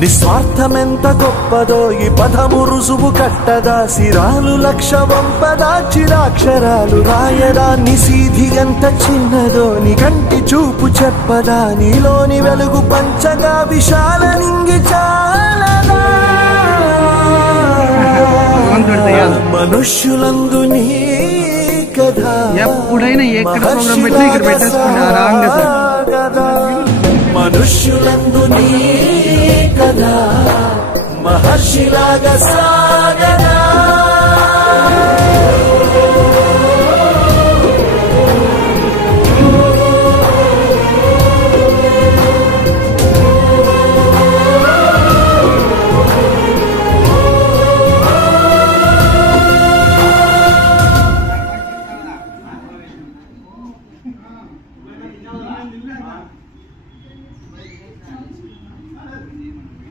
నిస్వార్థమెంత గొప్పదో ఈ పదము రుజువు కట్టదా సిరాలు లక్ష వంపదా చిరాక్షరాలు రాయదా నిసీధి ఎంత చిన్నదో నీ కంటి చూపు చెప్పదా నీలోని వెలుగు పంచగా విశాల నింగి చాలదా మనుష్యులందు నీ కథ ఎప్పుడైనా ఎక్కడ ప్రోగ్రామ్ పెట్టినా ఇక్కడ పెట్టేసుకుంటా మనుష్యులందు నీ కథ మహర్షిలాగా